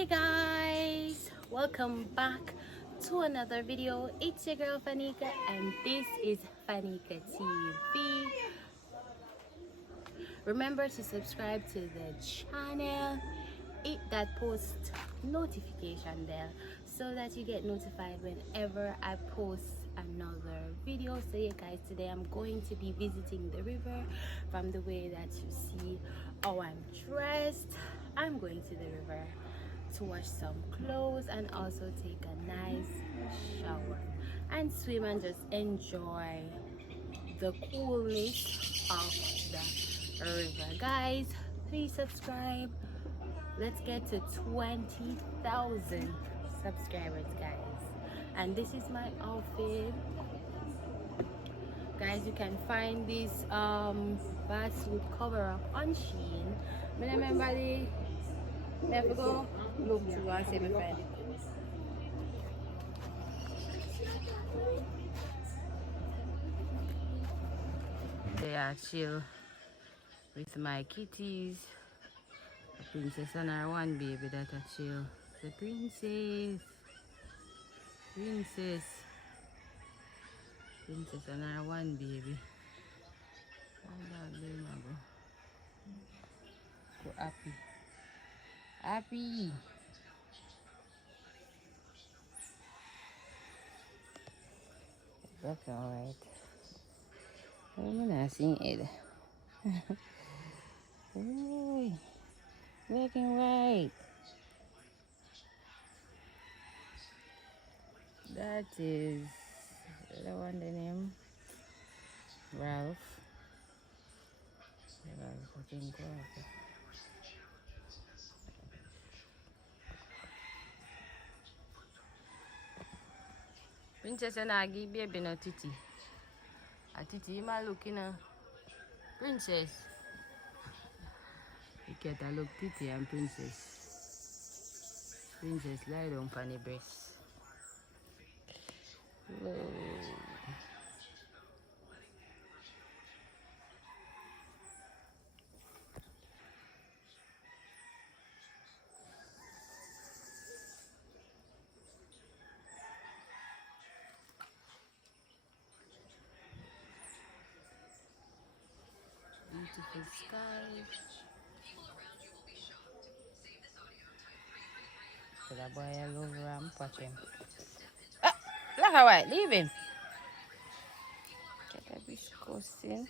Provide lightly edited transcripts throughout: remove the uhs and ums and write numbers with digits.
Hey guys, welcome back to another video. It's your girl Fanika and this is Fanika TV. Remember to subscribe to the channel, hit that post notification bell so that you get notified whenever I post another video. So yeah guys, today I'm going to be visiting the river. From the way that you see how I'm dressed, I'm going to the river to wash some clothes and also take a nice shower and swim and just enjoy the coolness of the river. Guys, please subscribe. Let's get to 20,000 subscribers, guys. And this is my outfit, guys. You can find this bathsuit cover up on Shein. I remember the I have to go look to and see my friend. They are chill with my kitties. The princess and her one baby that are chill. The princess and her one baby. So happy. That's alright. I'm not seeing it. Ooh, black and white. That is the one, the name Ralph. I think Ralph. Princess and I give baby no titty. A titty, you might look in a princess. You get a look titty and princess. Princess lie down on the breast. Whoa. Beautiful skies. So that boy I love ram watch him. Ah, look how I leave him. Get a disgusting.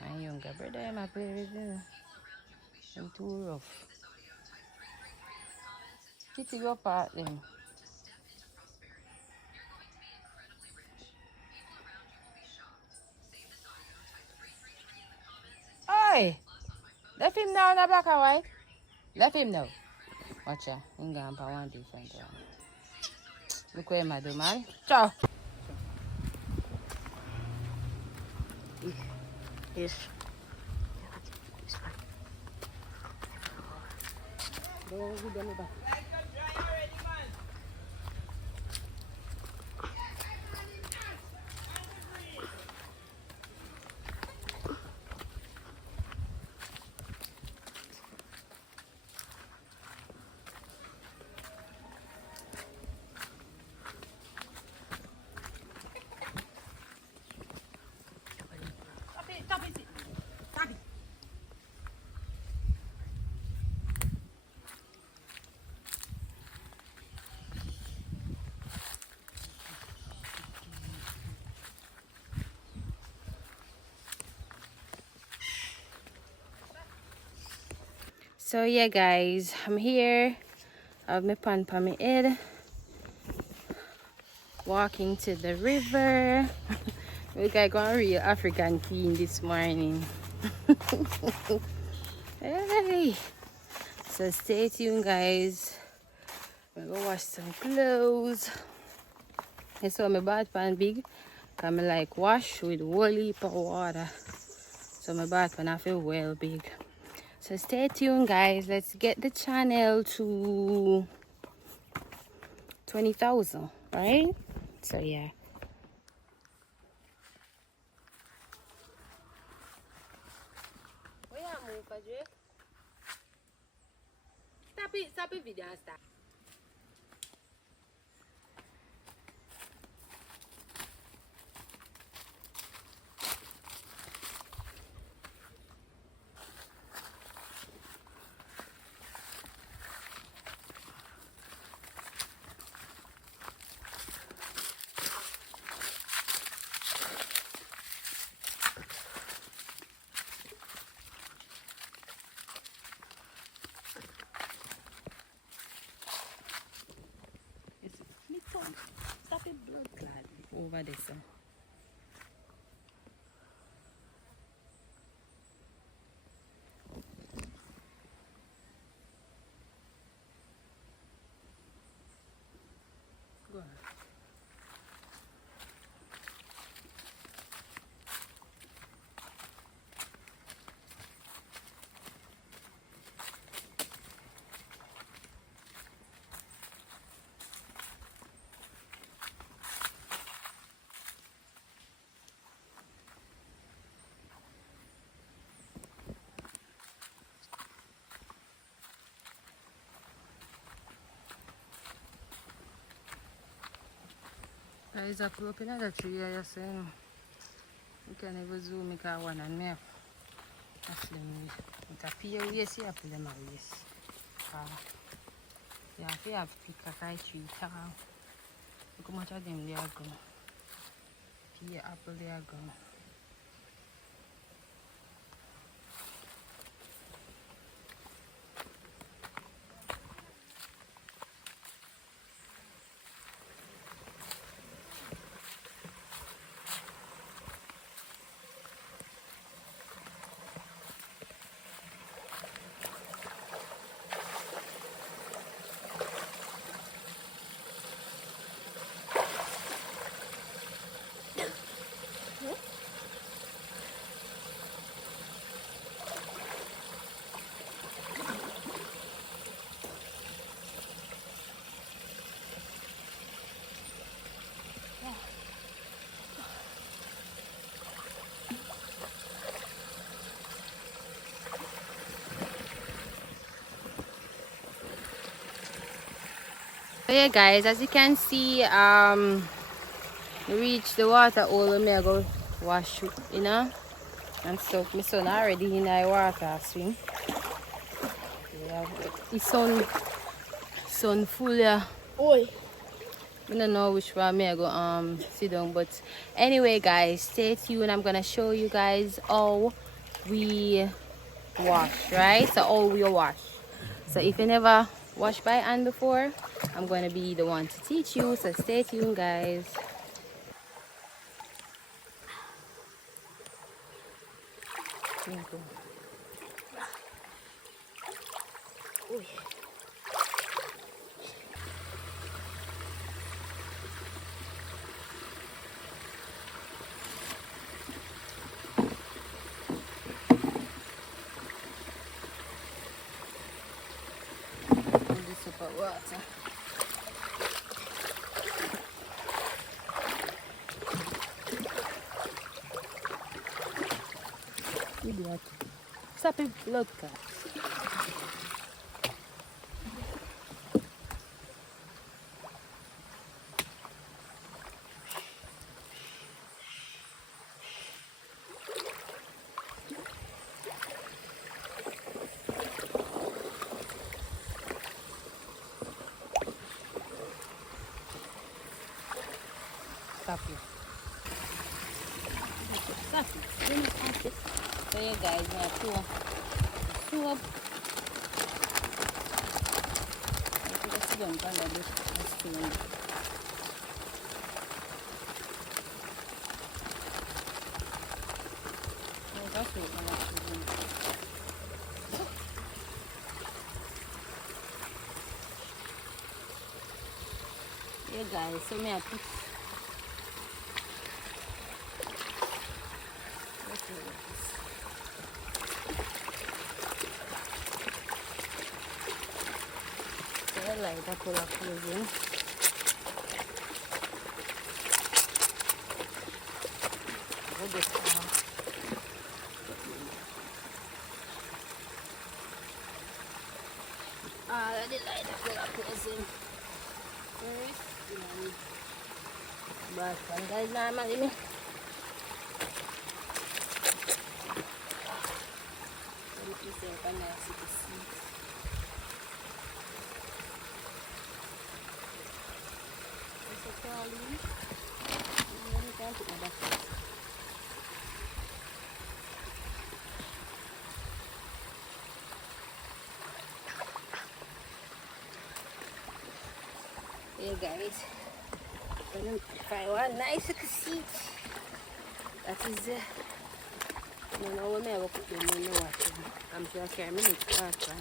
My younger brother I play with him. I'm too rough. Kitty go part then. Oi! Left him now in the black and white. Left him now. Watch ya. I'm going for one different one. Look where I do, man. Ciao. Yes. So yeah guys, I'm here. I have my pan on my head. Walking to the river. We got a real African queen this morning. Hey! So stay tuned guys. I'm gonna wash some clothes. I saw my bath pan big. Cause I like wash with whole heap of water. So my bath pan I feel well big. So stay tuned guys. Let's get the channel to 20,000, right? So yeah. Drake. Stop it video and stop. Stop it, blood clot. Over there, sir. Go on. There is a pull up in the tree here, you see. You can even zoom make a one and me have actually make a peer waste here for them a waste. Yeah, if you have pick a kite tree, look how much of them they are gone. Pear apple they are gone. So yeah guys, as you can see, we reached the water hole and I go wash you know and stuff. My son already in the water swim. Yeah, the sun full yeah. Oi. I don't know which one I go sit down, but anyway guys, stay tuned. I'm gonna show you guys how we wash, right? So how we wash. So if you never washed by hand before, I'm going to be the one to teach you, so stay tuned guys. This super water. Idiot. Stop it, blood clot. Stop it. Stop it. Let me catch it. So yeah guys, we have two up. Let's sit down under this stone. Oh, that's what I'm actually doing. Yeah guys, so me I put like that color closing. I did like that little person. But guys, normally me. Let me see if I can see the seeds. What's it called? You can't put my back. Hey guys, I'm gonna find one nice little seed. That is you know when I put them in the water. I'm sure I carry me next water.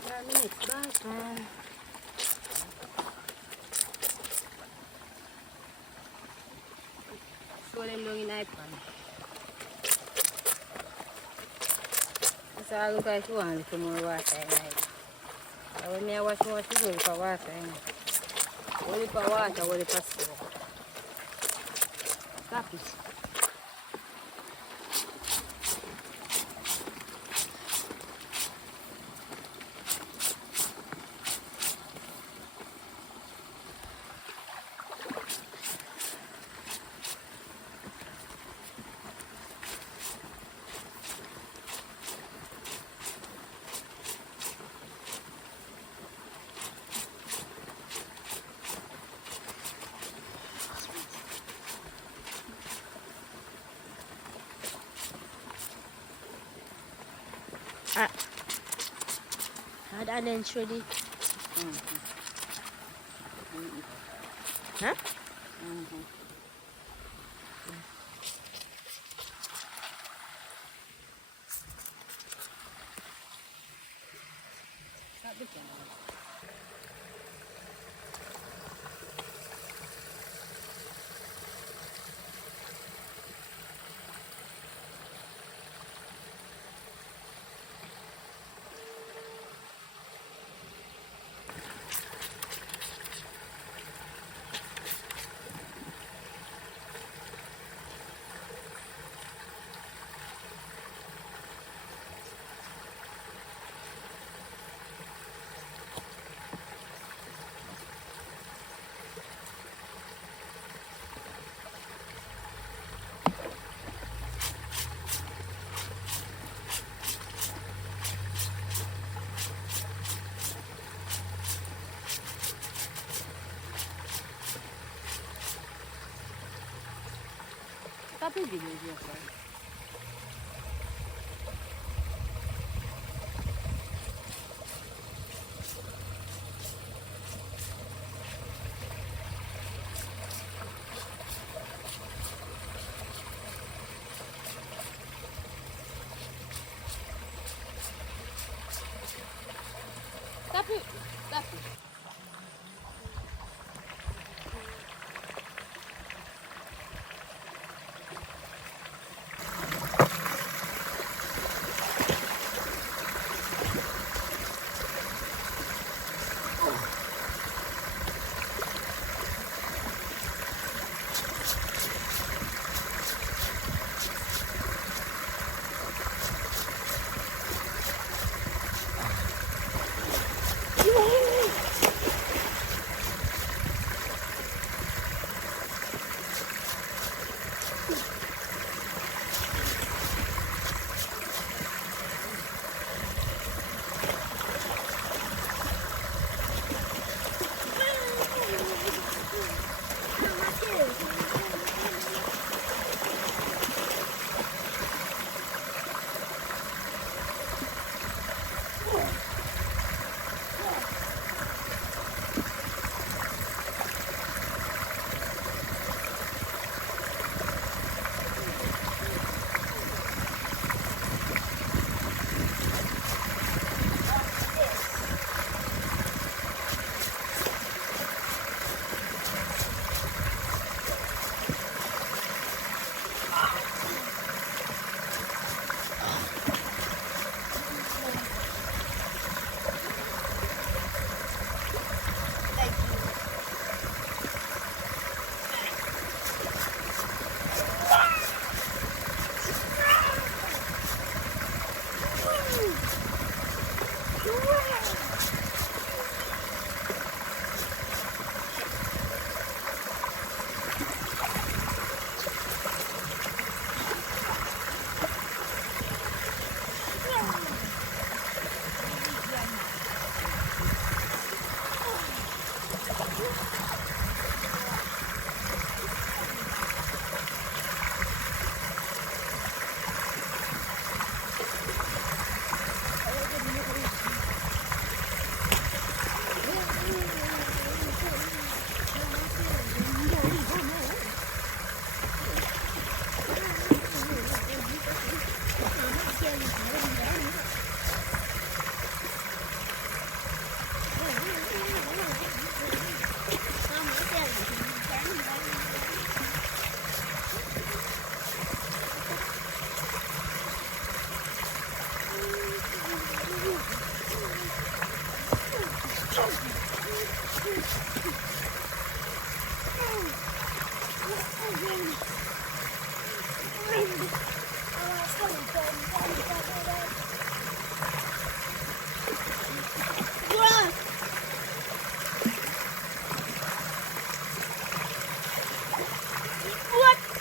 Carry me next water. Throw them down in the pan. So I look like you want a little more water in it. But when I wash more, you go for water in it. Only for water, only for soap. Stop it. And then shred it. Huh? Stop it, video, Stop it. Stop it.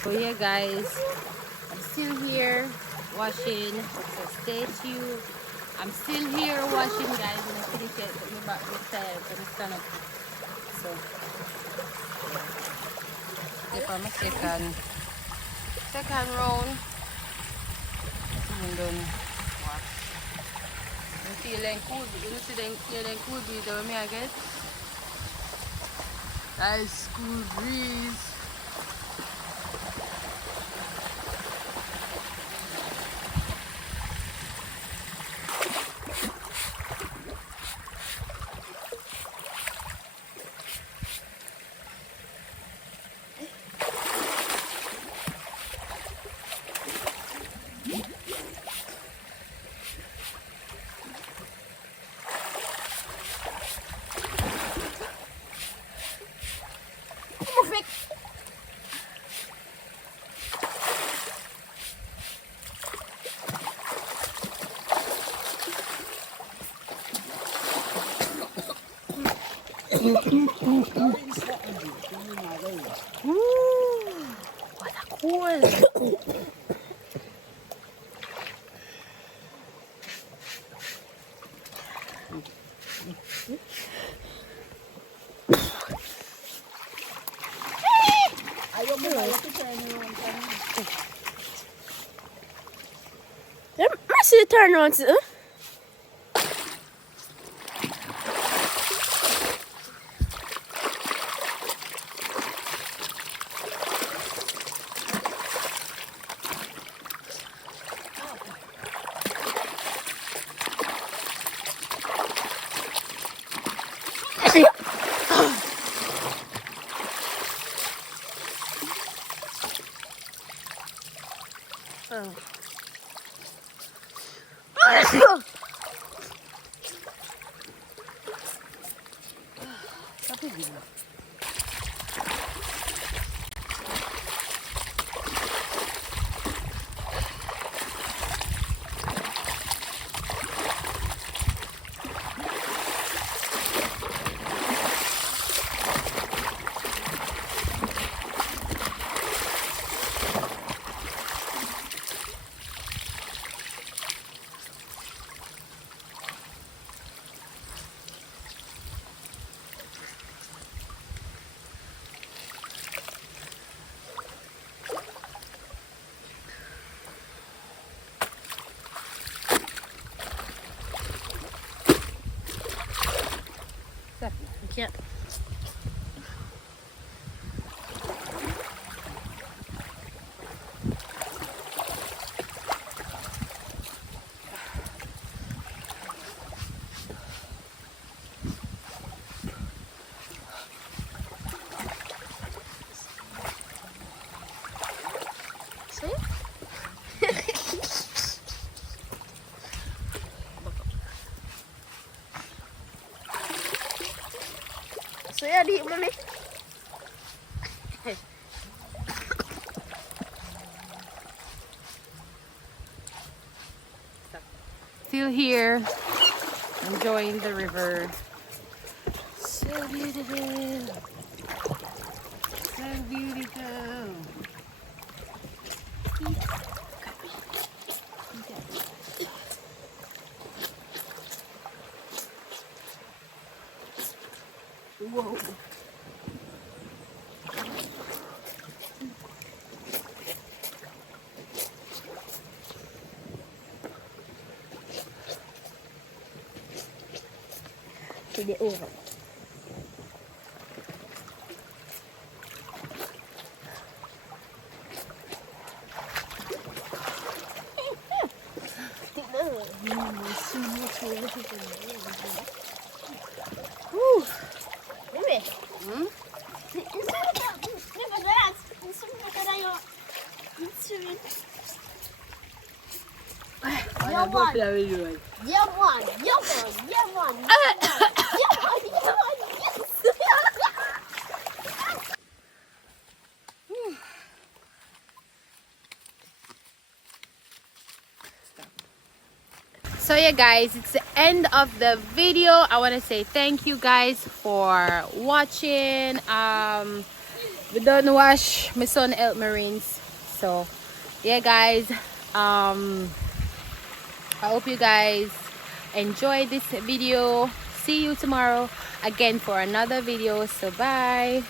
So yeah guys, I'm still here washing, so stay tuned. I'm still here washing guys, and I finish it, but my back is tired, so I'm stand up. So if I'm a second round, I'm done wash. You feel like cool, you see them feel like cool breeze over me I guess. Nice cool breeze. What a cool! I see the turn around too. Yeah. See? So yeah, di mommy. Still here, enjoying the river. So beautiful. So beautiful. Whoa. To the over. Baby. Hmm? Yeah, one. Yeah, one. Yeah, one. Yeah, one. Yeah, one. Yeah, one. Yes. So yeah guys, it's the end of the video. I want to say thank you guys for watching. We don't wash my son help marines. So yeah guys, I hope you guys enjoy this video. See you tomorrow again for another video. So bye.